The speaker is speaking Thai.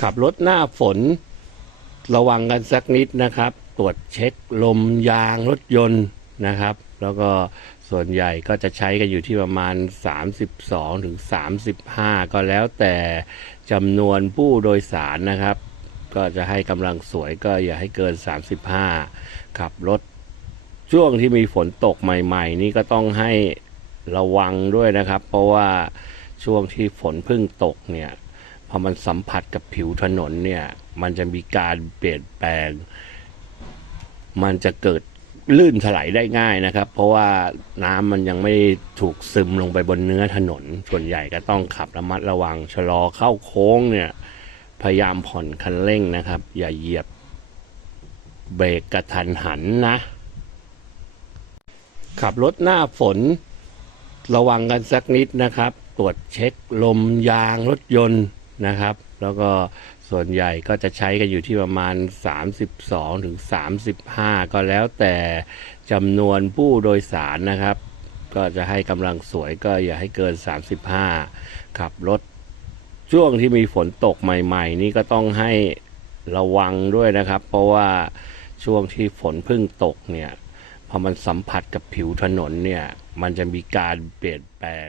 ขับรถหน้าฝน ระวังกันสักนิดนะครับ ตรวจเช็คลมยางรถยนต์นะครับ แล้วก็ส่วนใหญ่ก็จะใช้กันอยู่ที่ประมาณ 32ถึง35 ก็แล้วแต่จำนวนผู้โดยสารนะครับ ก็จะให้กำลังสวยก็อย่าให้เกิน 35 ขับรถช่วงที่มีฝนตกใหม่ ๆ นี่ก็ต้องให้ระวังด้วยนะครับ เพราะว่าช่วงที่ฝนเพิ่งตกเนี่ย พอมันสัมผัสกับผิวถนนเนี่ย มันจะมีการเปลี่ยนแปลง มันจะเกิดลื่นถลายได้ง่ายนะครับ เพราะว่าน้ำมันยังไม่ถูกซึมลงไปบนเนื้อถนน ส่วนใหญ่ก็ต้องขับระมัดระวังชะลอเข้าโค้งเนี่ย พยายามผ่อนคันเร่งนะครับ อย่าเหยียบเบรกกระทันหันนะ ขับรถหน้าฝน ระวังกันสักนิดนะครับ ตรวจเช็คลมยางรถยนต์ นะครับ แล้วก็ส่วนใหญ่ก็จะใช้กันอยู่ที่ประมาณ 32 ถึง 35 ก็แล้วแต่จำนวนผู้โดยสารนะครับ ก็จะให้กำลังสวยก็อย่าให้เกิน 35 ขับรถช่วงที่มีฝนตกใหม่ ๆ นี่ก็ต้องให้ระวังด้วยนะครับ เพราะว่าช่วงที่ฝนเพิ่งตกเนี่ยพอมันสัมผัสกับผิวถนนเนี่ย มันจะมีการเปลี่ยนแปลง